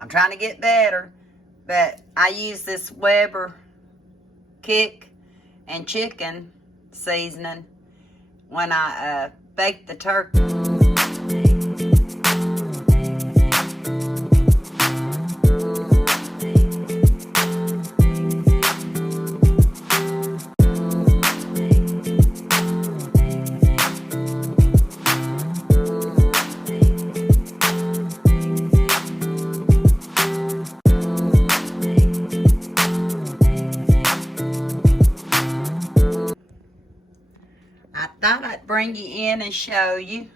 I'm trying to get better, but I use this Weber kick and chicken seasoning when I bake the turkey. I thought I'd bring you in and show you.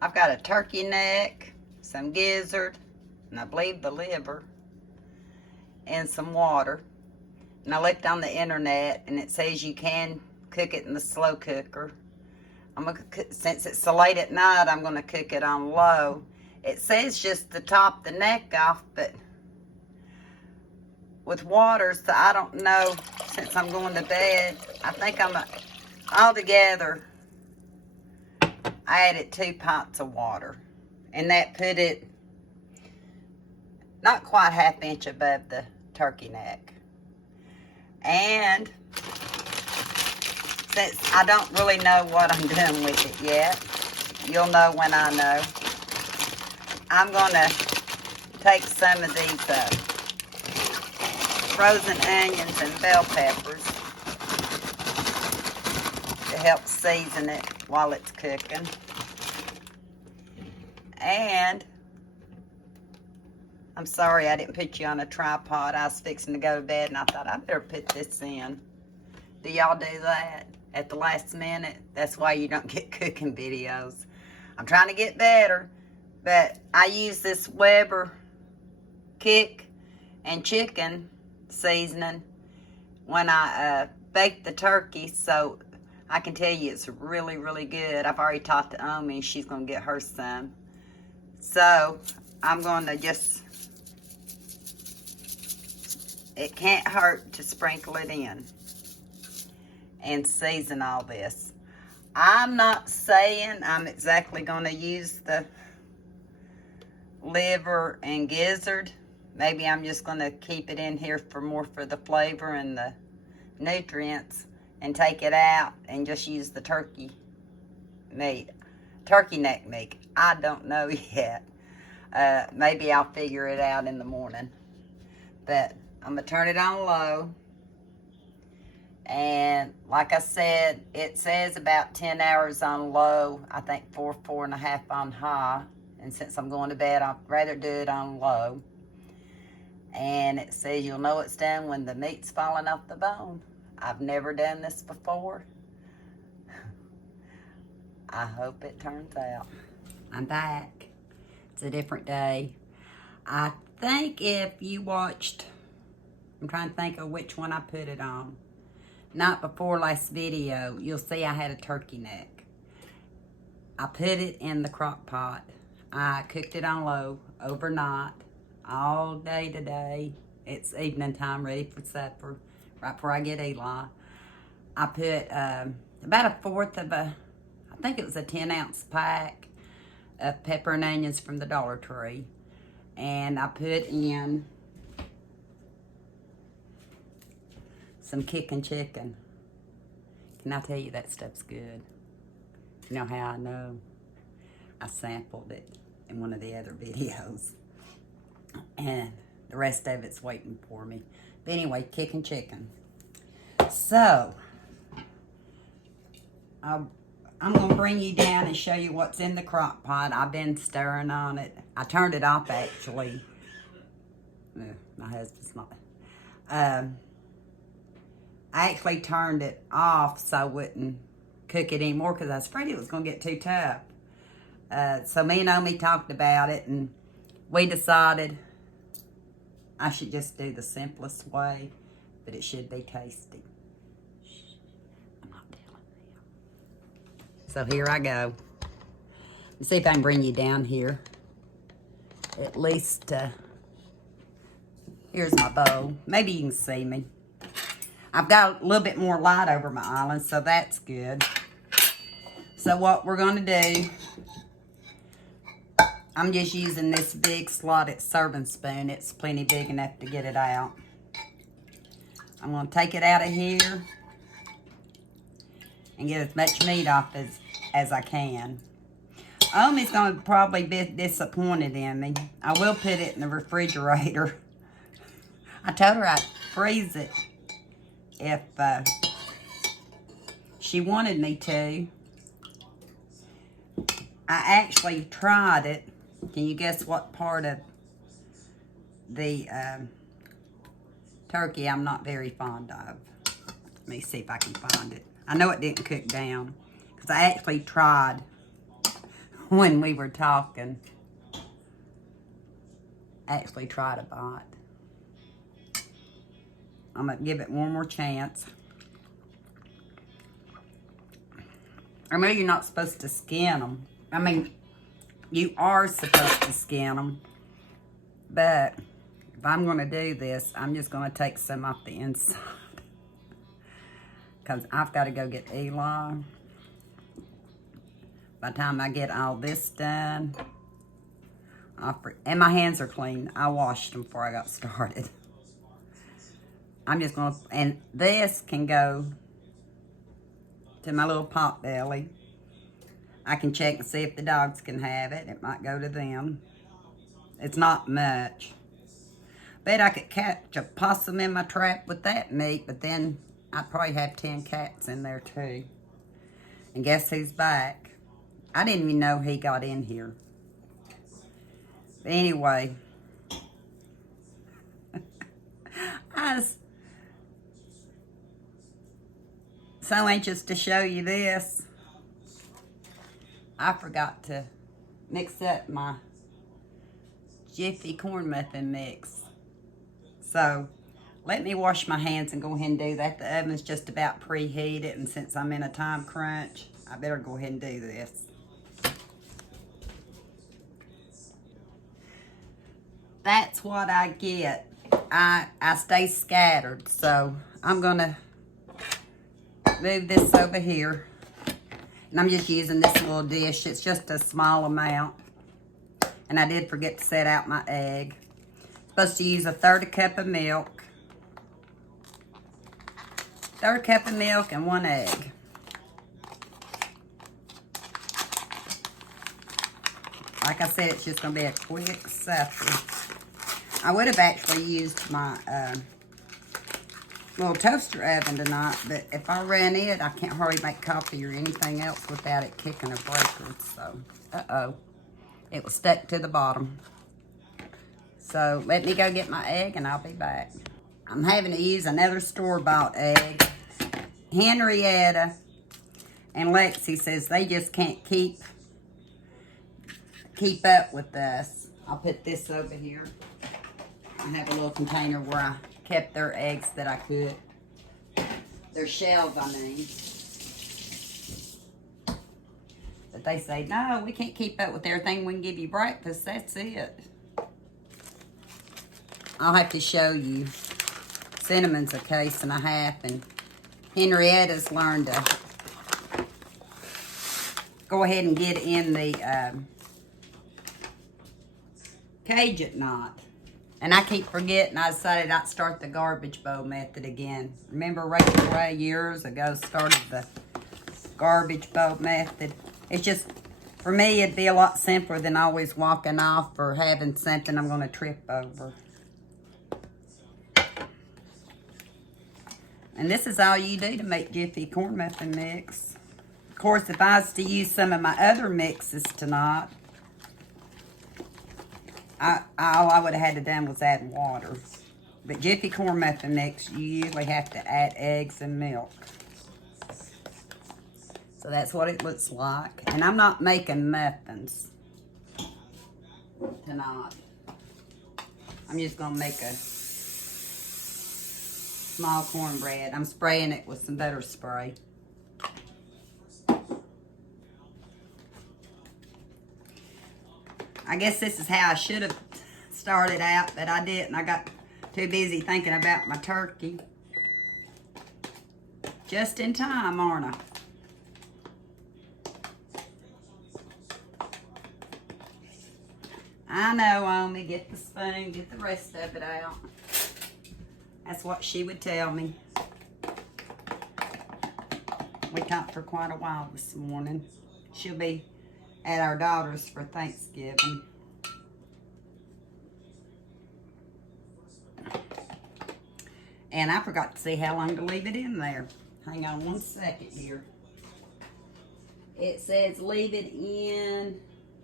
I've got a turkey neck, some gizzard, and I believe the liver, and some water. And I looked on the internet, and it says you can cook it in the slow cooker. Since it's so late at night, I'm gonna cook it on low. It says just to top the neck off, but with water, so I don't know. Since I'm going to bed, I think altogether, I added 2 pints of water, and that put it not quite ½ inch above the turkey neck. And since I don't really know what I'm doing with it yet, you'll know when I know, I'm gonna take some of these frozen onions and bell peppers to help season it while it's cooking. And I'm sorry I didn't put you on a tripod. I was fixing to go to bed and I thought I better put this in. Do y'all do that at the last minute? That's why you don't get cooking videos. I'm trying to get better, but I use this Weber kick and chicken seasoning when I bake the turkey, so I can tell you it's really, really good. I've already talked to Omi. She's going to get her some. So, I'm going to just, it can't hurt to sprinkle it in and season all this. I'm not saying I'm exactly going to use the liver and gizzard. Maybe I'm just going to keep it in here for more for the flavor and the nutrients, and take it out and just use the turkey meat, turkey neck meat. I don't know yet. Maybe I'll figure it out in the morning. But I'm going to turn it on low. And like I said, it says about 10 hours on low. I think 4.5 on high. And since I'm going to bed, I'd rather do it on low. And it says you'll know it's done when the meat's falling off the bone. I've never done this before. I hope it turns out. I'm back. It's a different day. I think if you watched, I'm trying to think of which one I put it on. Not before last video, you'll see I had a turkey neck. I put it in the crock pot. I cooked it on low overnight, all day today. It's evening time, ready for supper, right before I get Eli. I put about 1/4 of I think it was a 10-ounce pack of pepper and onions from the Dollar Tree. And I put in some kicking chicken. Can I tell you that stuff's good? You know how I know? I sampled it in one of the other videos. And the rest of it's waiting for me. But anyway, kicking chicken. So, I'm going to bring you down and show you what's in the crock pot. I've been stirring on it. I turned it off, actually. My husband's not. I actually turned it off so I wouldn't cook it anymore because I was afraid it was going to get too tough. So me and Omi talked about it, and we decided I should just do the simplest way, but it should be tasty. I'm not telling them. So here I go. Let's see if I can bring you down here. At least, here's my bowl. Maybe you can see me. I've got a little bit more light over my island, so that's good. So what we're going to do, I'm just using this big slotted serving spoon. It's plenty big enough to get it out. I'm going to take it out of here and get as much meat off as I can. Omi's going to probably be disappointed in me. I will put it in the refrigerator. I told her I'd freeze it if she wanted me to. I actually tried it. Can you guess what part of the turkey I'm not very fond of? Let me see if I can find it. I know it didn't cook down because I actually tried when we were talking. Actually tried a bite. I'm going to give it one more chance. I know you're not supposed to skin them. I mean, you are supposed to skin them. But if I'm going to do this, I'm just going to take some off the inside. Because I've got to go get Eli. By the time I get all this done, and my hands are clean. I washed them before I got started. I'm just going to, and this can go to my little pot belly. I can check and see if the dogs can have it. It might go to them. It's not much. Bet I could catch a possum in my trap with that meat, but then I'd probably have 10 cats in there too. And guess who's back? I didn't even know he got in here. But anyway, I was so anxious to show you this. I forgot to mix up my Jiffy corn muffin mix. So let me wash my hands and go ahead and do that. The oven's just about preheated, and since I'm in a time crunch, I better go ahead and do this. That's what I get. I stay scattered, so I'm gonna move this over here. And I'm just using this little dish. It's just a small amount. And I did forget to set out my egg. Supposed to use a 1/3 cup of milk. 1/3 cup of milk and 1 egg. Like I said, it's just going to be a quick supper. I would have actually used my little toaster oven tonight, but if I ran it, I can't hardly make coffee or anything else without it kicking a breaker. So, uh-oh. It was stuck to the bottom. So, let me go get my egg and I'll be back. I'm having to use another store-bought egg. Henrietta and Lexi says they just can't keep up with us. I'll put this over here. I have a little container where I kept their eggs that I could. Their shells, I mean. But they say, no, we can't keep up with everything. We can give you breakfast. That's it. I'll have to show you. Cinnamon's a case and a half. And Henrietta's learned to go ahead and get in the cage at night. And I keep forgetting. I decided I'd start the garbage bowl method again. Remember Rachel Ray years ago started the garbage bowl method. It's just, for me, it'd be a lot simpler than always walking off or having something I'm going to trip over. And this is all you do to make Jiffy corn muffin mix. Of course, if I was to use some of my other mixes tonight, all I would have had to done was add water. But Jiffy corn muffin mix, you usually have to add eggs and milk. So that's what it looks like. And I'm not making muffins tonight. I'm just going to make a small cornbread. I'm spraying it with some butter spray. I guess this is how I should have started out, but I didn't. I got too busy thinking about my turkey. Just in time, aren't I? I know, Omi, get the spoon, get the rest of it out. That's what she would tell me. We talked for quite a while this morning. She'll be at our daughter's for Thanksgiving. And I forgot to see how long to leave it in there. Hang on one second here. It says leave it in.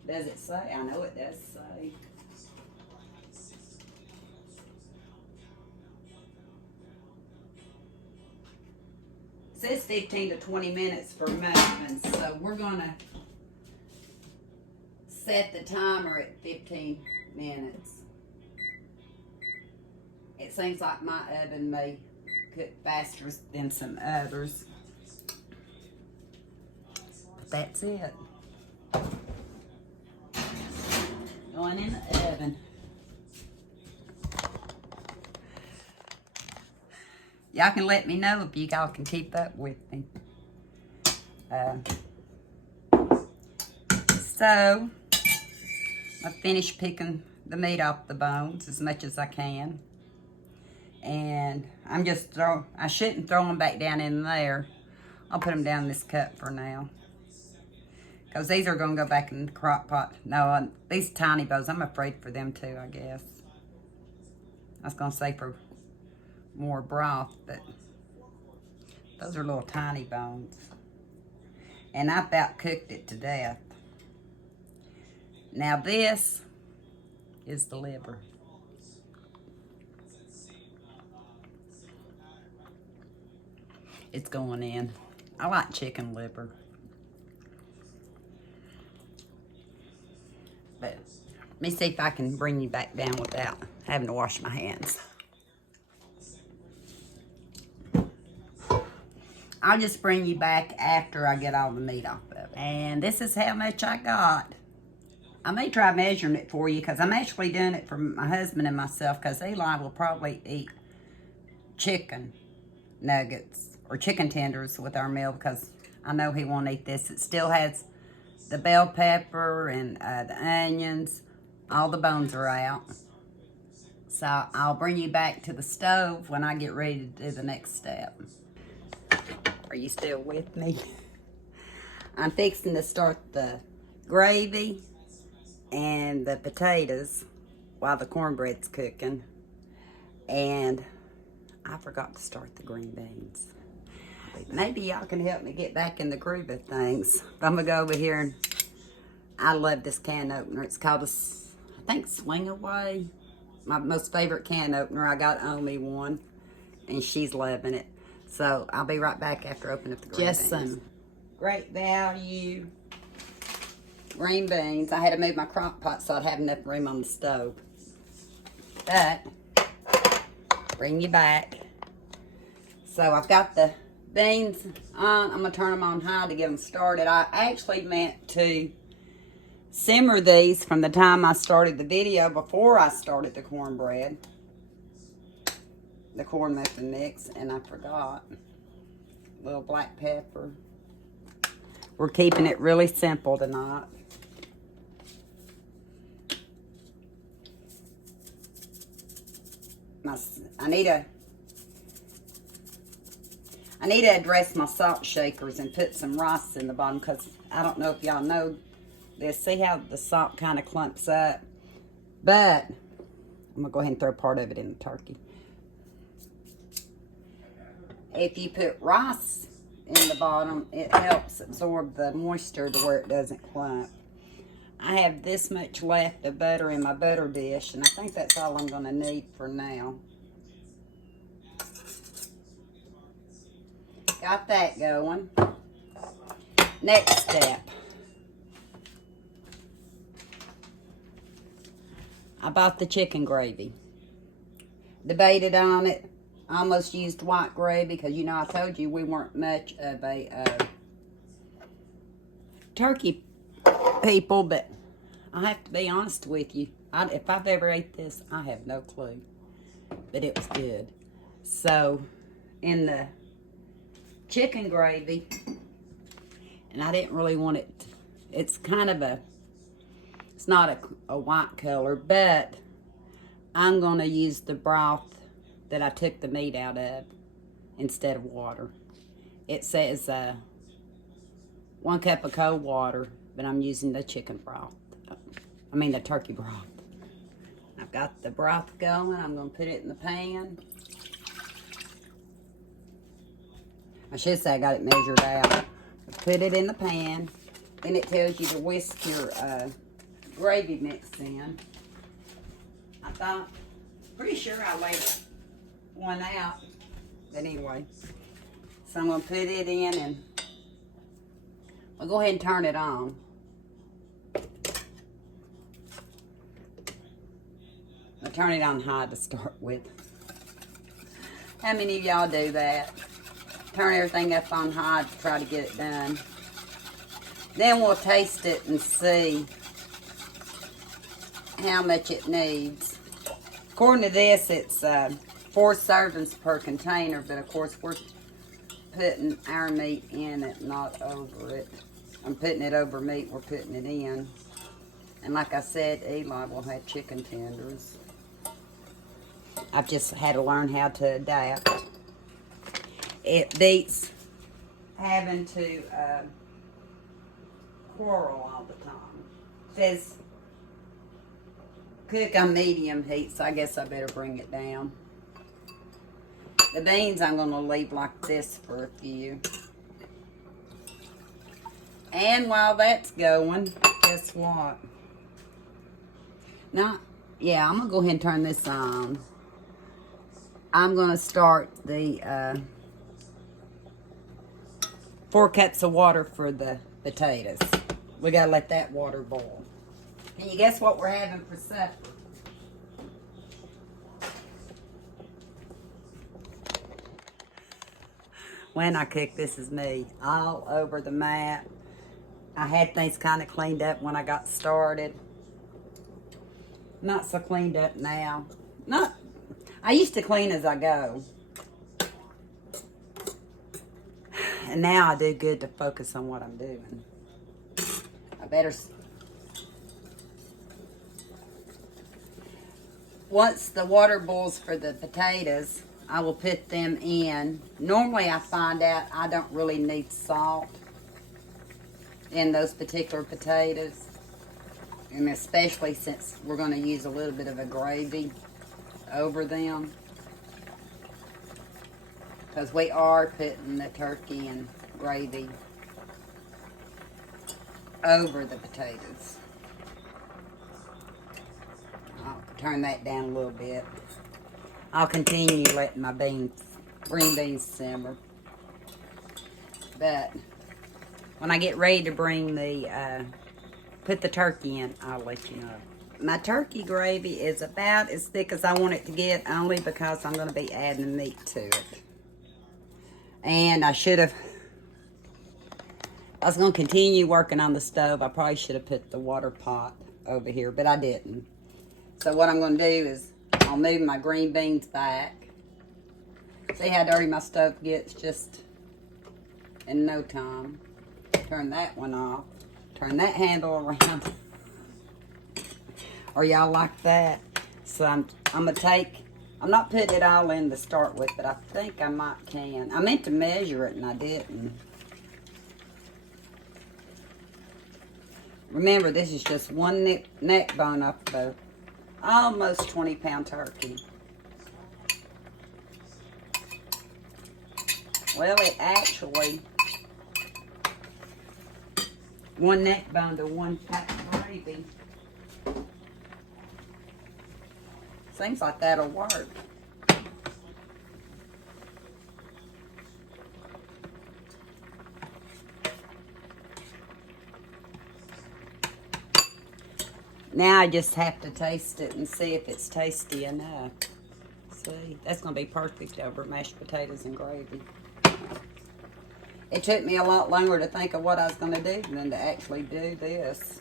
Does it say? I know it does say. It says 15 to 20 minutes for moving, so we're gonna set the timer at 15 minutes. It seems like my oven may cook faster than some others. But that's it. Going in the oven. Y'all can let me know if you all can keep up with me. So, I finished picking the meat off the bones as much as I can. And I'm just I shouldn't throw them back down in there. I'll put them down in this cup for now. Because these are going to go back in the crock pot. No, these tiny bowls, I'm afraid for them too, I guess. I was going to say for more broth, but those are little tiny bones. And I about cooked it to death. Now this is the liver. It's going in. I like chicken liver. But let me see if I can bring you back down without having to wash my hands. I'll just bring you back after I get all the meat off of it. And this is how much I got. I may try measuring it for you because I'm actually doing it for my husband and myself because Eli will probably eat chicken nuggets or chicken tenders with our meal because I know he won't eat this. It still has the bell pepper and the onions. All the bones are out. So I'll bring you back to the stove when I get ready to do the next step. Are you still with me? I'm fixing to start the gravy and the potatoes while the cornbread's cooking. And I forgot to start the green beans. Maybe y'all can help me get back in the groove of things. I'm gonna go over here and I love this can opener. It's called I think Swing Away. My most favorite can opener. I got Omi one and she's loving it. So I'll be right back after I open up the green beans. Just some Great Value green beans. I had to move my crock pot so I'd have enough room on the stove. But bring you back. So I've got the beans on. I'm gonna turn them on high to get them started. I actually meant to simmer these from the time I started the video before I started the cornbread, the corn muffin mix, and I forgot. A little black pepper. We're keeping it really simple tonight. I need to address my salt shakers and put some rice in the bottom because I don't know if y'all know this. See how the salt kind of clumps up? But I'm going to go ahead and throw part of it in the turkey. If you put rice in the bottom, it helps absorb the moisture to where it doesn't clump. I have this much left of butter in my butter dish, and I think that's all I'm going to need for now. Got that going. Next step. I bought the chicken gravy. Debated on it. Almost used white gravy because, you know, I told you we weren't much of a turkey people, but I have to be honest with you. If I've ever ate this, I have no clue. But it was good. So, in the chicken gravy, and I didn't really want it, it's kind of a It's not a white color, but I'm going to use the broth that I took the meat out of instead of water. It says 1 cup of cold water, but I'm using the chicken broth. I mean the turkey broth. I've got the broth going. I'm going to put it in the pan. I should say I got it measured out. Put it in the pan. Then it tells you to whisk your gravy mix in. I thought, pretty sure I laid one out. But anyway, so I'm going to put it in and I'll go ahead and turn it on. I'll turn it on high to start with. How many of y'all do that? Turn everything up on high to try to get it done. Then we'll taste it and see how much it needs. According to this, it's 4 servings per container, but of course we're putting our meat in it, not over it. I'm putting it over meat, we're putting it in. And like I said, Eli will have chicken tenders. I've just had to learn how to adapt. It beats having to quarrel all the time. It says cook on medium heat, so I guess I better bring it down. The beans I'm going to leave like this for a few. And while that's going, guess what? Now, yeah, I'm going to go ahead and turn this on. I'm going to start the 4 cups of water for the potatoes. We got to let that water boil. Can you guess what we're having for supper? When I cook, this is me. All over the mat. I had things kind of cleaned up when I got started. Not so cleaned up now. I used to clean as I go. And now I do good to focus on what I'm doing. I better... Once the water boils for the potatoes, I will put them in. Normally I find out I don't really need salt in those particular potatoes. And especially since we're going to use a little bit of a gravy over them. Because we are putting the turkey and gravy over the potatoes. I'll turn that down a little bit. I'll continue letting my green beans simmer. But when I get ready to bring put the turkey in, I'll let you know. My turkey gravy is about as thick as I want it to get, only because I'm going to be adding the meat to it. And I was going to continue working on the stove. I probably should have put the water pot over here, but I didn't. So what I'm going to do is I'll move my green beans back. See how dirty my stove gets just in no time. Turn that one off. Turn that handle around. Or y'all like that? So I'm going to take... I'm not putting it all in to start with, but I think I might can. I meant to measure it and I didn't. Remember, this is just one neck bone off the almost 20-pound turkey. Well, it actually, one neck bone to 1 pack of gravy. Seems like that'll work. Now I just have to taste it and see if it's tasty enough. See, that's going to be perfect over mashed potatoes and gravy. It took me a lot longer to think of what I was going to do than to actually do this.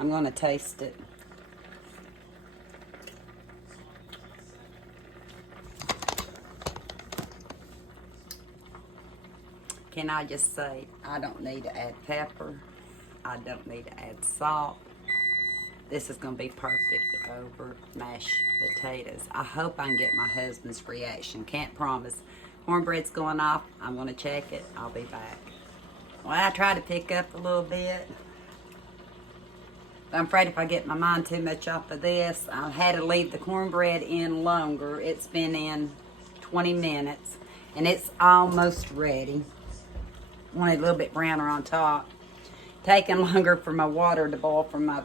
I'm going to taste it. Can I just say, I don't need to add pepper. I don't need to add salt. This is going to be perfect over mashed potatoes. I hope I can get my husband's reaction. Can't promise. Cornbread's going off. I'm going to check it. I'll be back. Well, I tried to pick up a little bit. I'm afraid if I get my mind too much off of this, I had to leave the cornbread in longer. It's been in 20 minutes, and it's almost ready. Want it a little bit browner on top. Taking longer for my water to boil for my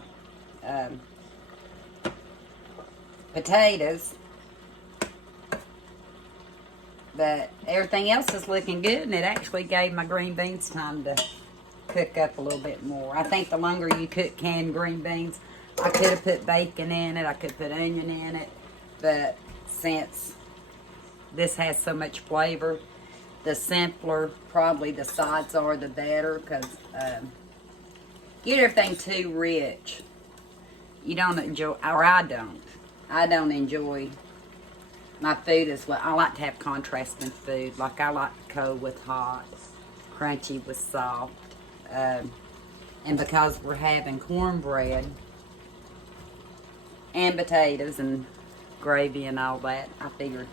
potatoes. But everything else is looking good, and it actually gave my green beans time to cook up a little bit more. I think the longer you cook canned green beans, I could have put bacon in it, I could put onion in it, but since this has so much flavor, the simpler probably the sides are, the better, because get everything too rich. You don't enjoy, or I don't enjoy my food as well. I like to have contrasting food. Like I like cold with hot, crunchy with soft. And because we're having cornbread and potatoes and gravy and all that, I figured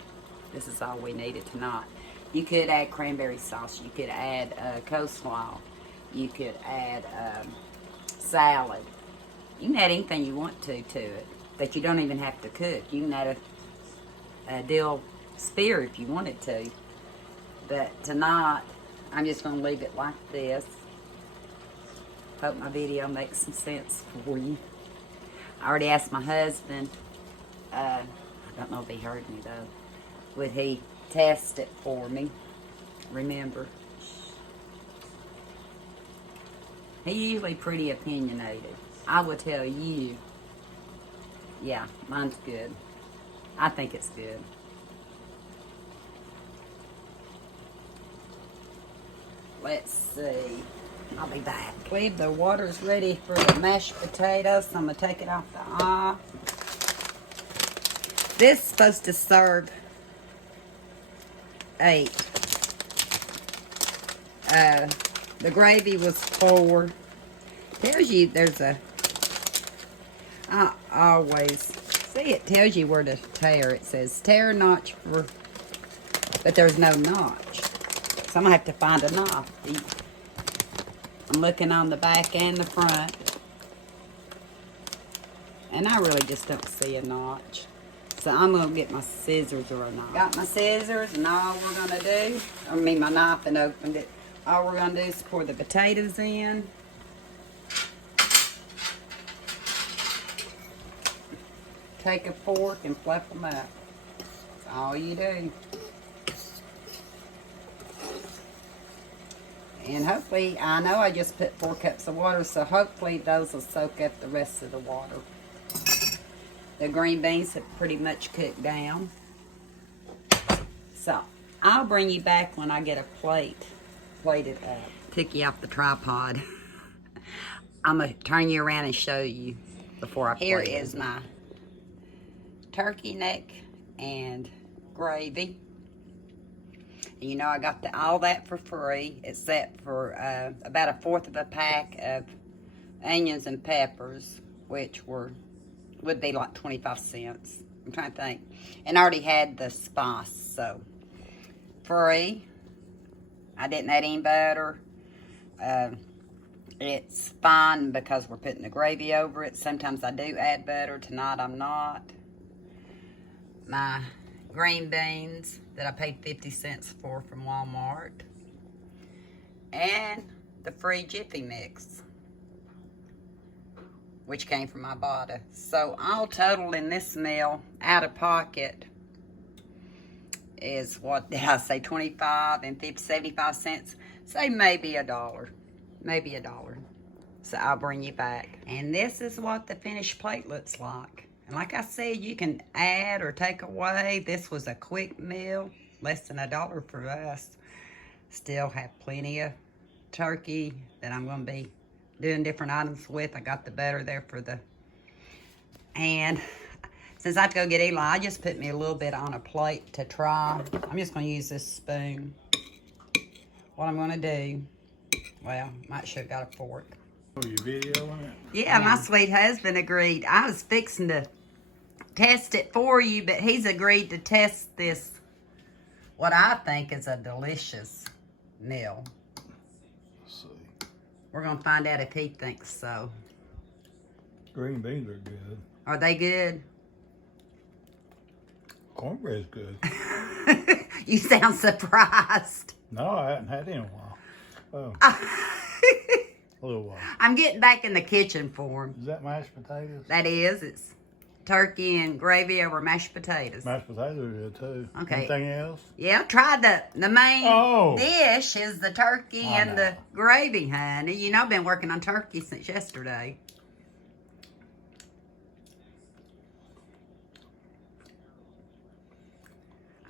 this is all we needed tonight. You could add cranberry sauce. You could add coleslaw. You could add salad. You can add anything you want to it that you don't even have to cook. You can add a dill spear if you wanted to. But tonight, I'm just going to leave it like this. Hope my video makes some sense for you. I already asked my husband, I don't know if he heard me though, would he test it for me? Remember, he's usually pretty opinionated. I will tell you, yeah, mine's good. I think it's good. Let's see. I'll be back. I believe the water's ready for the mashed potatoes, so I'm going to take it off the eye. This is supposed to serve 8. The gravy was 4. Tells you there's a... I always... See, it tells you where to tear. It says tear notch for... But there's no notch. So I'm going to have to find a knife. I'm looking on the back and the front. And I really just don't see a notch. So I'm going to get my scissors or a knife. Got my scissors, and all we're going to do, my knife and opened it. All we're going to do is pour the potatoes in. Take a fork and fluff them up. That's all you do. And hopefully, I know I just put 4 cups of water, so hopefully those will soak up the rest of the water. The green beans have pretty much cooked down. So, I'll bring you back when I get a plate plated up. Took you off the tripod. I'm going to turn you around and show you before I plate. Here is my turkey neck and gravy. And you know, I got all that for free, except for about 1/4 of a pack of onions and peppers, which would be like 25 cents. I'm trying to think. And I already had the spice, so free. I didn't add any butter. It's fine because we're putting the gravy over it. Sometimes I do add butter. Tonight I'm not. My green beans that I paid 50 cents for from Walmart. And the free Jiffy Mix, which came from Ibotta. So all total in this meal, out of pocket, is, what did I say, 25 and 50, 75 cents. Say maybe $1. Maybe $1. So I'll bring you back. And this is what the finished plate looks like. And like I said, you can add or take away. This was a quick meal, less than $1 for us. Still have plenty of turkey that I'm going to be doing different items with. I got the butter there for the... And since I have to go get Eli, I just put me a little bit on a plate to try. I'm just going to use this spoon. What I'm going to do, well, might should have got a fork. Oh, you videoing it? Yeah, my sweet husband agreed. I was fixing to test it for you, but he's agreed to test this, what I think is a delicious meal. Let's see. We're going to find out if he thinks so. Green beans are good. Are they good? Cornbread's good. You sound surprised. No, I haven't had any in a while. Oh, a little while. I'm getting back in the kitchen for him. Is that mashed potatoes? That is. It's turkey and gravy over mashed potatoes. Mashed potatoes are good too. Okay. Anything else? Yeah, try the main Oh. dish is the turkey I and the gravy, honey. You know I've been working on turkey since yesterday.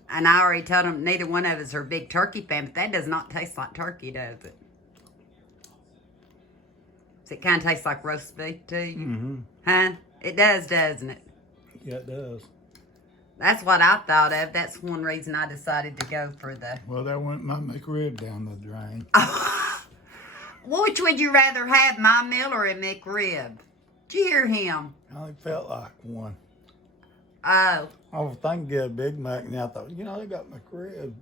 And I already told them neither one of us are a big turkey fan, but that does not taste like turkey, does it? Does it kind of taste like roast beef to you? Mm-hmm. Huh? It does, doesn't it? Yeah, it does. That's what I thought of. That's one reason I decided to go for the... Well, that went my McRib down the drain. Which would you rather have, my meal or a McRib? Did you hear him? I only felt like one. Oh. I was thinking get a Big Mac, and I thought, you know, they got McRib.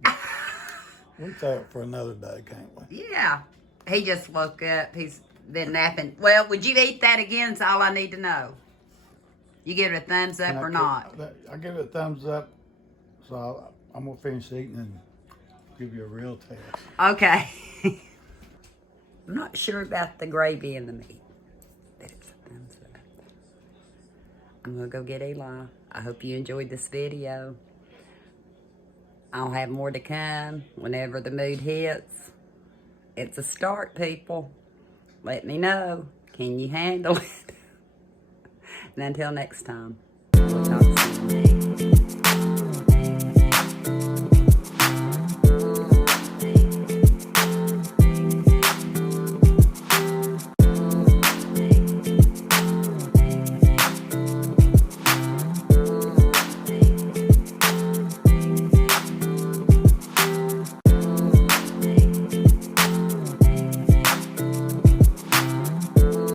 We save it for another day, can't we? Yeah. He just woke up. He's been napping. Well, would you eat that again? That's all I need to know. You give it a thumbs up or not? I give it a thumbs up, so I'm going to finish eating and give you a real test. Okay. I'm not sure about the gravy and the meat, but it's a thumbs up. I'm going to go get Eli. I hope you enjoyed this video. I'll have more to come whenever the mood hits. It's a start, people. Let me know. Can you handle it? And until next time, we'll talk soon.